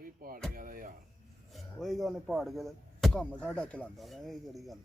भी पाड़ गया यार कोई गल नहीं पाड़ गया कम साडा चलांदा वा ये केड़ी गल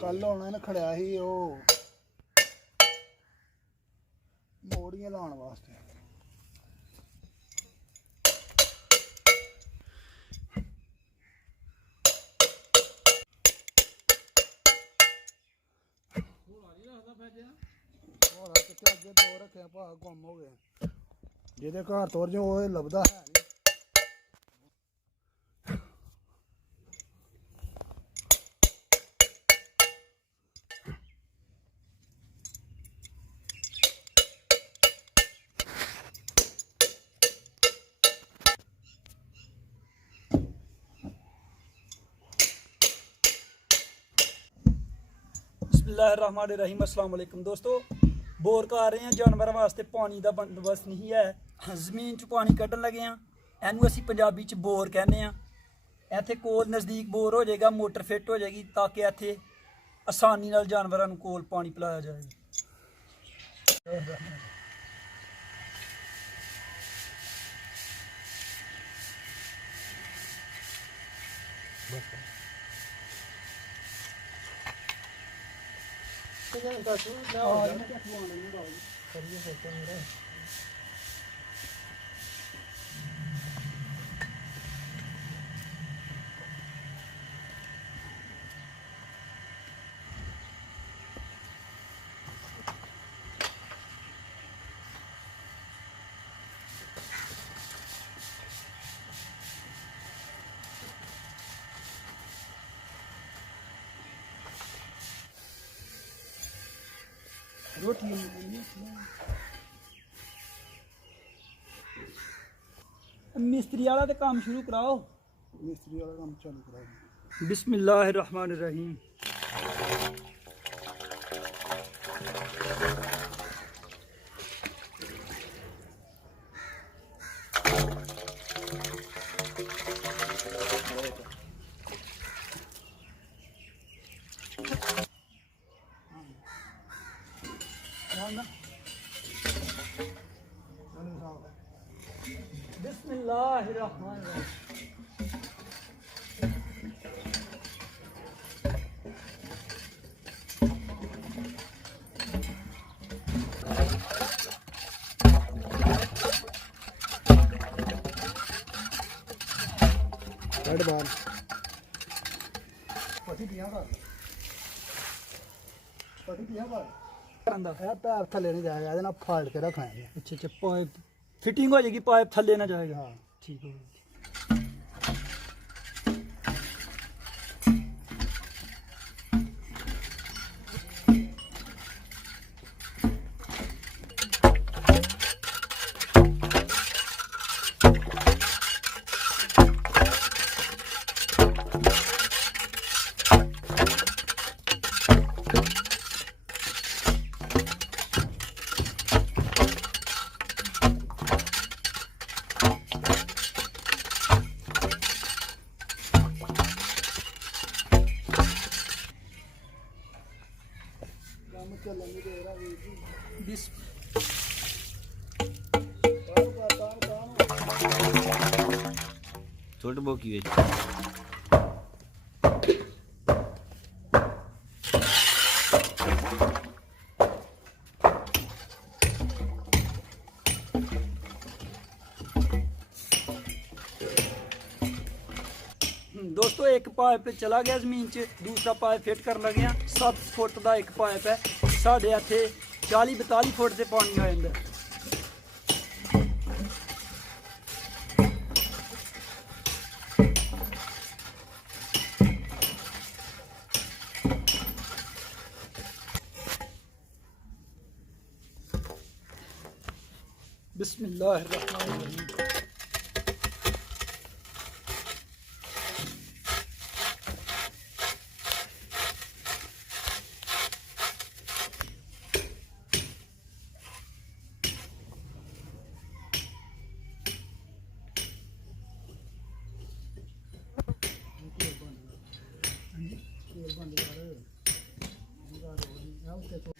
कल होना ने खड़िया ही ओ मोड़ियां लाने वास्ते अगे दो रखे भा गुम हो गए जिहदे घर तुर जाओ ओह लभदा है नहीं बिस्मिल्लाहिर्रहमानिर्रहीम अस्सलाम वालेकुम दोस्तों बोर कर रहे हैं जानवर वास्ते पानी का बंदोबस्त नहीं है जमीन च पानी कड्ढन लगे हैं इनू असीं पंजाबी च बोर कहने हैं इत्थे कोल नज़दीक बोर हो जाएगा मोटर फिट हो जाएगी ताकि इत्थे आसानी नाल जानवरां नूं कोल पानी पिलाया जाएगा। मिस्त्री वाला तो काम शुरू कराओ। मिस्त्री वाला काम चालू कराओ। बिस्मिल्लाहिर्रहमानिर्रहीम। बिस्मिल्लाहिर्रहमानिर्रहीम। रेड बाल पटी पिया कर पैर थले नहीं जाएगा ये ना फाड़ के रखना है। अच्छा अच्छा पाइप फिटिंग हो जाएगी पाइप थल्ले ना जाएगा। हाँ ठीक है। छोट बोकी वेच दोस्तों एक पाइप चला गया जमीन च दूसरा पाइप फिट कर लगे 7 फुट का एक पाइप है साढ़े इत्थे 40-42 फुट से पानी आ जाता। बिस्मिल्लाहिर्रहमानिर्रहीम। ਉੱਤੇ ਤੋਂ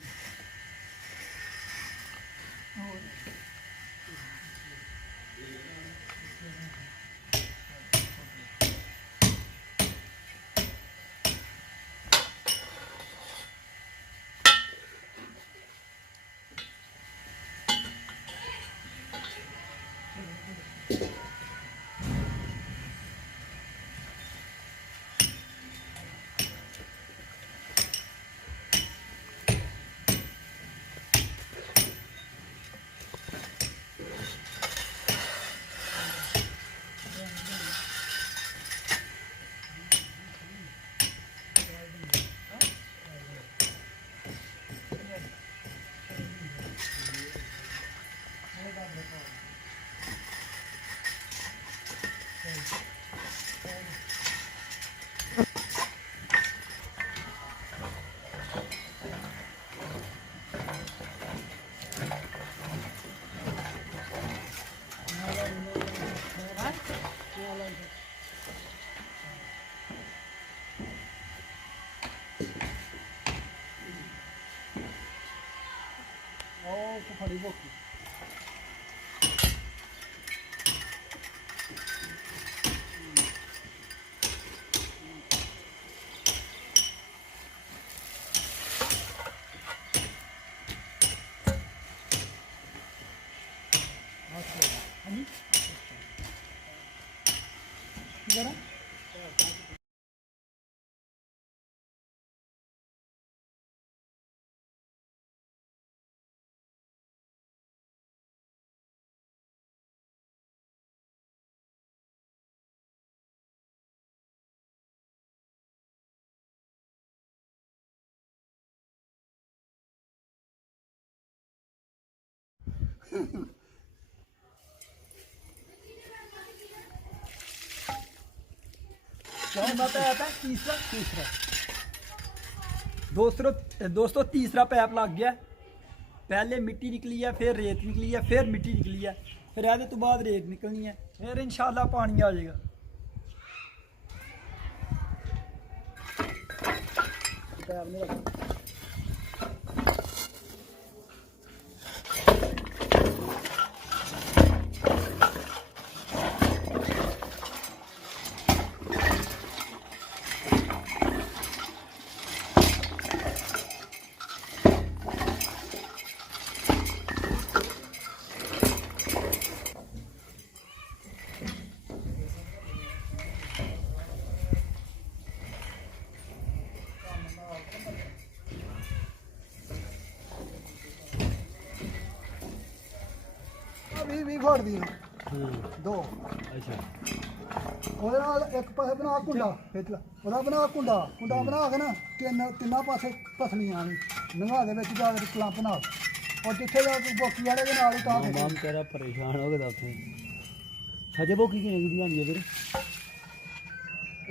ਫੜੀ ਭੁੱਕੀ ਹਾਂਜੀ ਕੀ ਕਰਾਂ क्या बताया था तीसरा दोस्तों तीसरा पैप लग गया। पहले मिट्टी निकली है, फिर रेत निकली है, फिर मिट्टी निकली है, फिर ਇਹਦੇ ਤੋਂ ਬਾਅਦ रेत निकलनी है, फिर इंशाल्लाह पानी आ जाएगा। पैप नहीं रखा भी फोड़ दी दो अच्छा एक पासे बना कुंडा बना कुंडा कुंडा बना के ना तिना पासे पसलियां नंगा दे विच जा के क्लंप बना और जिथे जाके बोकी वाले दे नाल उतार दे माम तेरा परेशान हो गया उथे हजे बोकी किने की आंदी है फिर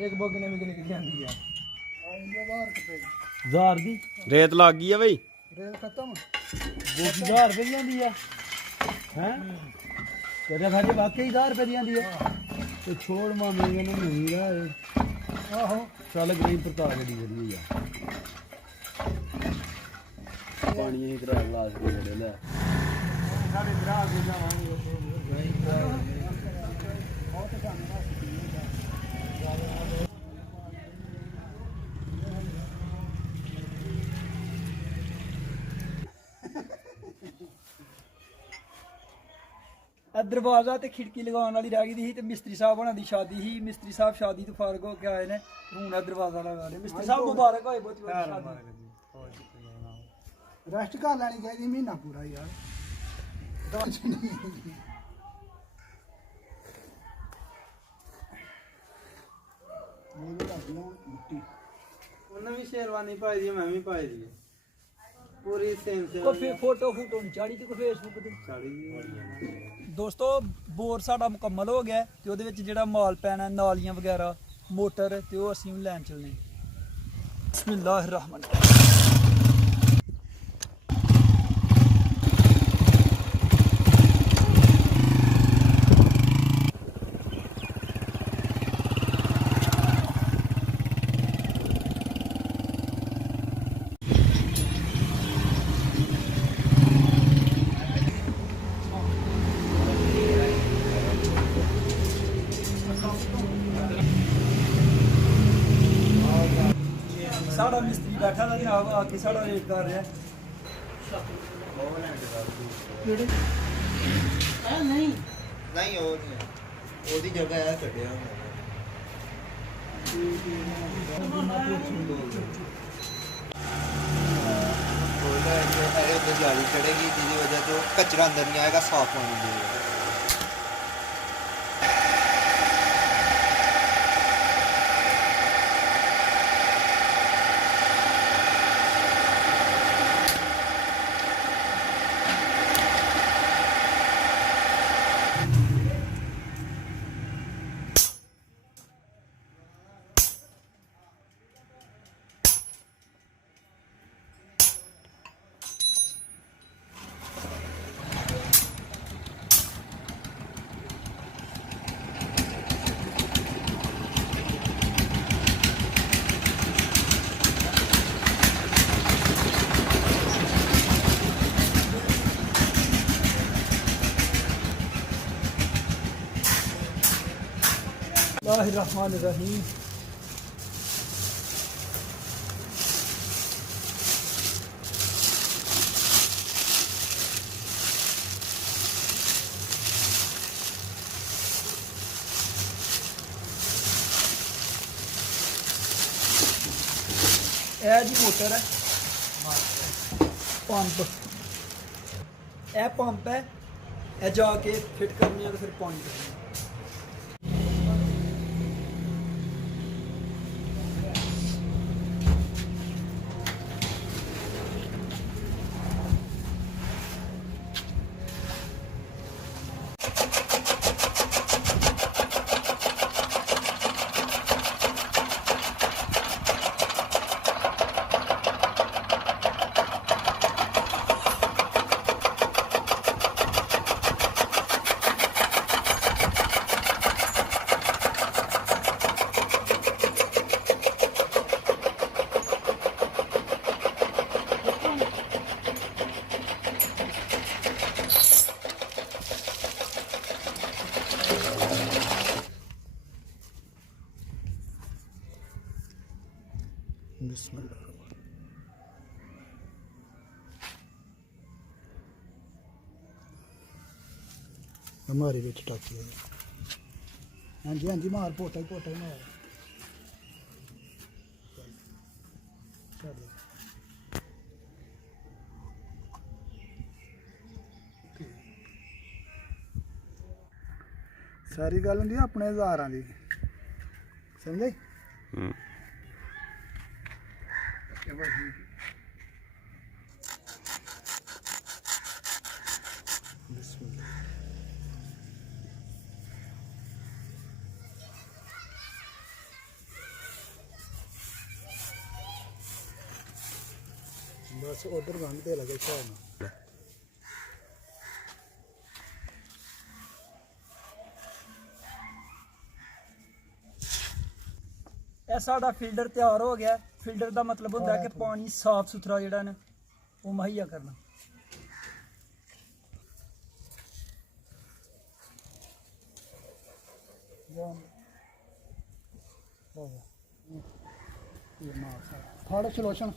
एक बोकी ने किने की आंदी है जार दी रेत लग गई है भाई रेत खत्म बोकी 1000 रुपए की आंदी है हैं तेरे भाजी वाकई 1000 रुपए दी आंदी है तो छोड़ मामे ने नहीं रहा आहो चल गरीब प्रताप दी वधी यार पानी ही करा लाज के जड़े ले सारे ग्राहक हो जावांगे बहुत सामने दरवाजा तो खिड़की लगाने वाली रह गई थी तो मिस्त्री साहब होना दी शादी ही मिस्त्री साहब शादी तो फारग हो के आए ने हूं दरवाजा लगा रहे मिस्त्री साहब मुबारक होए बहुत रेस्ट कर लेनी चाहिए महीना पूरा यार उन्हें भी शेरवानी पाई दी मैं भी पाई दी पूरी सेम से कोई फोटो नहीं चाड़ी थी कोई फेसबुक ते चाड़ी दोस्तों बोर साडा मुकम्मल हो गया ते ओदे विच जेहड़ा माल पैना नालियां वगैरह मोटर ते ओह असीं लैन चलने बिस्मिल्लाहिर्रहमान ਜਨਾਬ ਆ ਕੇ ਸਾਡਾ ਵੇਟ ਕਰ ਰਿਹਾ ਕਿਹੜੇ ਨਹੀਂ ਉਹ ਨਹੀਂ ਉਹਦੀ ਜਗ੍ਹਾ ਆ ਕੱਢਿਆ उधर जाली चढ़ेगी जिसकी वजह से कचरा अंदर नहीं आएगा, साफ पानी देगा। बिस्मिल्लाहिर्रहमानिर्रहीम। ਇਹ ਜੀ ਮੋਟਰ ਹੈ ਪੰਪ ਇਹ ਪੰਪ ਹੈ ਇਹ ਜਾ ਕੇ ਫਿੱਟ ਕਰਨੀ ਹੈ ਤੇ ਫਿਰ ਪਾਣੀ ਕੱਢਣਾ हमारे बिच टाकी है। हाँ जी हाँ जी मार पोटा ही मार सारी गल होंदी अपने हज़ारां दी समझे बस उधर गंद ते लगे शायद ਇਹ ਸਾਡਾ ਫਿਲਟਰ ਤਿਆਰ ਹੋ ਗਿਆ। ਫਿਲਟਰ ਦਾ ਮਤਲਬ ਹੁੰਦਾ ਹੈ ਕਿ ਪਾਣੀ ਸਾਫ਼ ਸੁਥਰਾ ਜਿਹੜਾ ਨੇ ਉਹ ਮੁਹੱਈਆ ਕਰਨਾ। ਫੜ ਸਲੋਸ਼ਨ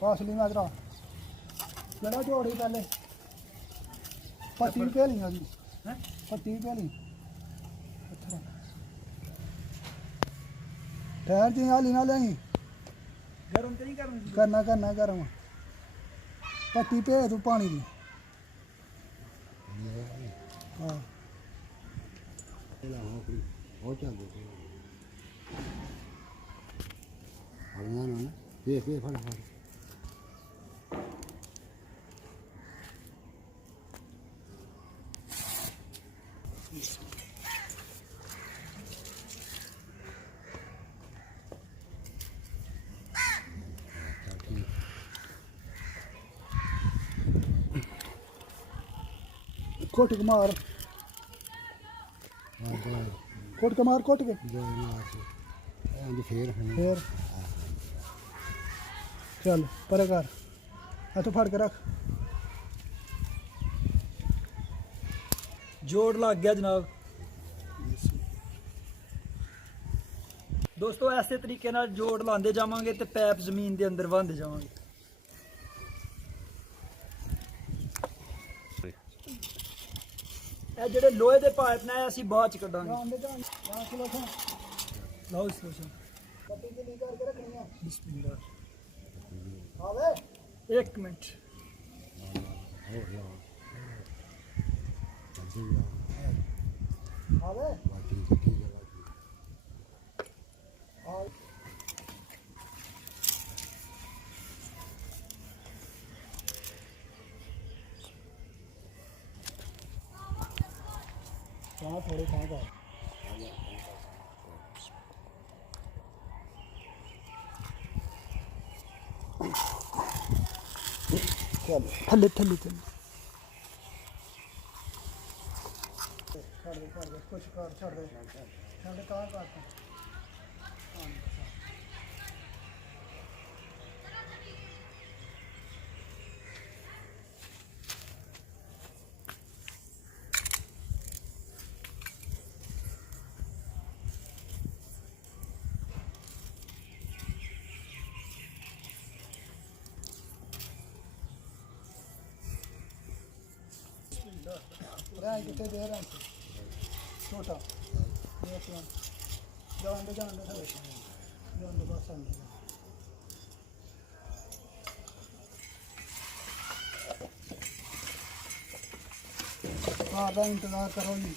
ਫਾਸਲੀ ਮਾਜਰਾ ਜਿਹੜਾ ਜੋੜੀ ਪਹਿਲੇ ਪੱਟੀ ਭੇਲੀਆਂ ਦੀ ਹੈ ਪੱਟੀ ਭੇਲੀ ਅੱਛਾ ठहर जी हाली ना लें गरम तो नहीं करना गरम पट्टी पे तू पानी दी हाँ कोट के मार कोट के मार कोट के फिर चल परे कर हाथों फाड़ के रख जोड़ लग गया जनाब दोस्तों ऐसे तरीके नाल जोड़ लाते जावांगे तो पैप जमीन के अंदर बंद जावांगे। ਇਹ ਜਿਹੜੇ ਲੋਹੇ ਦੇ ਪਾਈਪ ਨੇ ਅਸੀਂ ਬਾਅਦ ਚ ਕੱਢਾਂਗੇ। ਲਾਓ ਸਲੋਸ਼ਨ ਕੱਟੀ ਢਿੱਲੀ ਕਰਕੇ ਰੱਖਣੀ ਆ। ਬਿਸਮਿਲ੍ਲਾ। ਆਵੇ 1 ਮਿੰਟ ਆਵੇ थोड़े खाए का चल थल्ले थल्ले थल्ले छोड़ दे कुछ कर छोड़ दे कहाँ काटता रैंक कितने दे रैंक छोटा जान दे बस हाँ इंतजार करो नहीं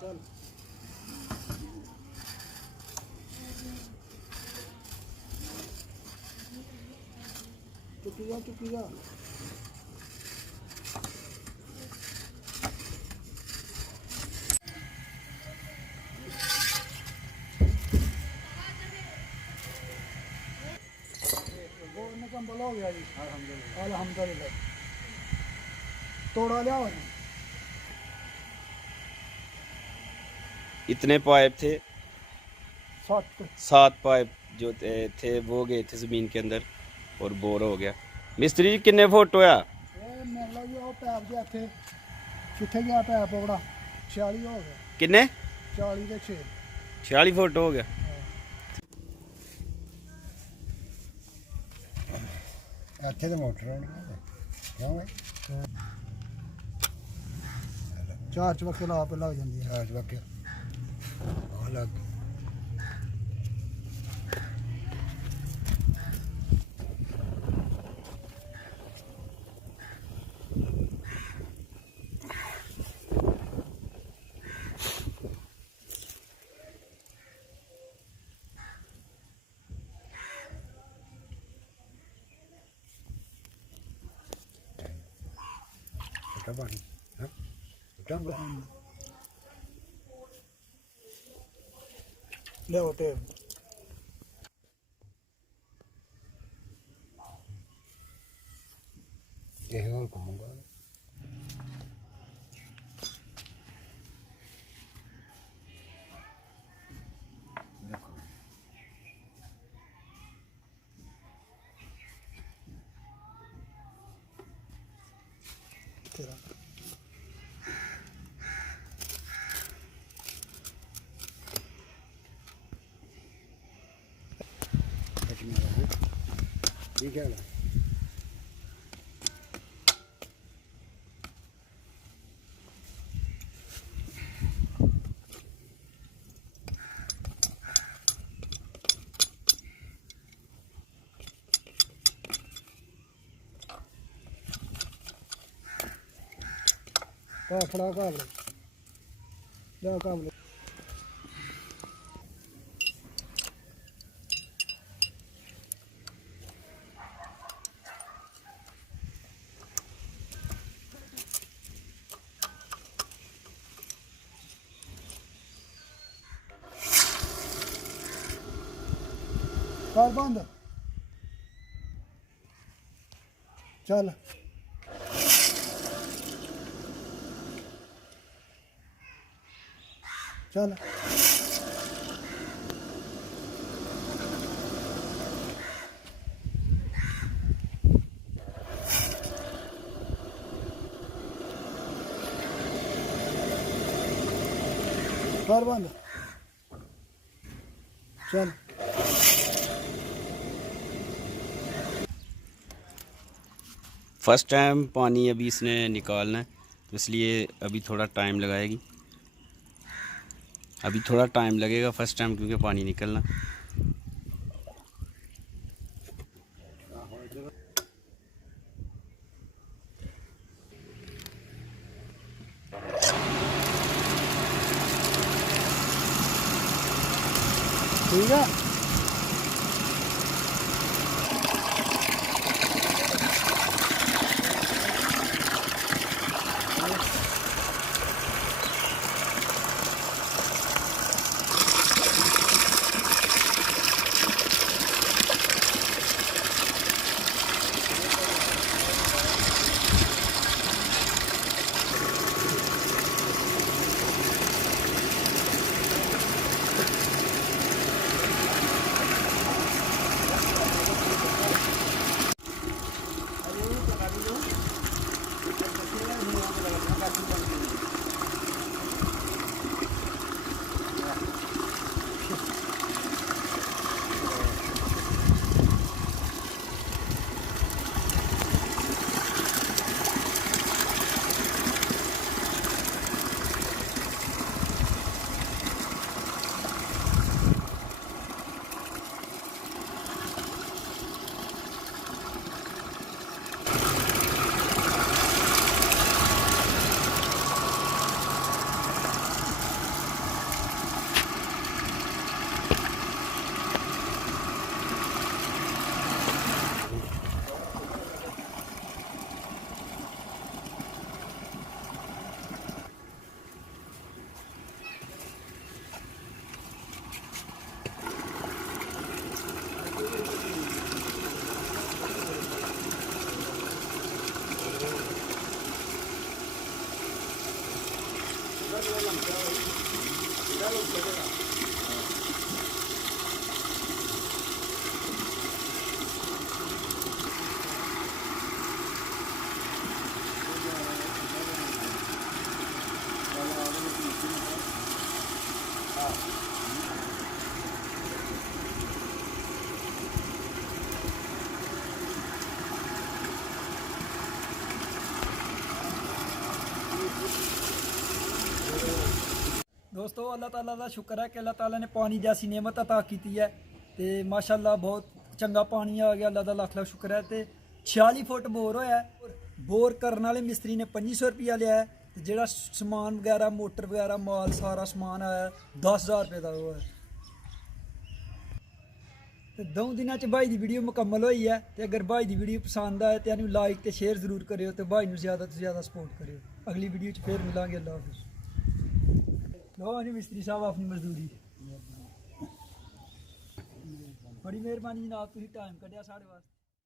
चल चुकी जा वो कंबल हो गया जी अल्हम्दुलिल्लाह तोड़ा लिया इतने पाइप थे 7 पाइप जो थे वो गए थे जमीन के अंदर और बोर हो गया। मिस्त्री जी किन्ने फुट होया? किथे गया पैप ओड़ा 46 हो गया। किन्ने? 40 के 6 46 फुट हो गया। ਇੱਥੇ ਤੇ ਮੋਟਰ ਹੋਣੀ ਕਿਉਂ ਹੈ ਚਾਰ ਚਵੱਕੇ ਲਾ ਪੇ ਲੱਗ ਜਾਂਦੀ ਹੈ। ਚਾਰ ਚਵੱਕੇ ਆ ਲੱਗ Trabalho, né? Trabalho. Leo te. ये है और कमंगा। तेरा ठीक है ना ਫੜਾ ਕਾਬਲੇ ਲੈ ਕਾਬਲੇ ਕਰ ਬੰਦ ਚੱਲ ਚੱਲ कर बंद चल फर्स्ट टाइम पानी अभी इसने निकालना है तो इसलिए अभी थोड़ा टाइम लगाएगी। अभी थोड़ा टाइम लगेगा फर्स्ट टाइम क्योंकि पानी निकलना। ठीक है दोस्तों अल्लाह ताला का शुक्र है कि अल्लाह ताला ने पानी जैसी नेमत अता की है तो माशाल्लाह बहुत चंगा पानी आ गया। अल्लाह का लख लख शुक्र है। तो 46 फुट बोर होया बोर करने वाले मिस्त्री ने 2500 रुपया लिया है। तो जो समान वगैरह मोटर वगैरह माल सारा समान आया 10,000 रुपये का वो है। तो 2 दिनों च भाई की वीडियो मुकम्मल हुई है। तो अगर भाई की वीडियो पसंद आए तो लाइक तो शेयर जरूर करियो। तो भाई ज़्यादा तो ज़्यादा सपोर्ट करियो। अगली वीडियो च फिर मिलांगे। अल्लाह हाफिज़। लो जी मिस्त्री साहब अपनी मजदूरी बड़ी मेहरबानी जनाब, तुसीं टाइम कड्ढिया साढ़े वास्ते।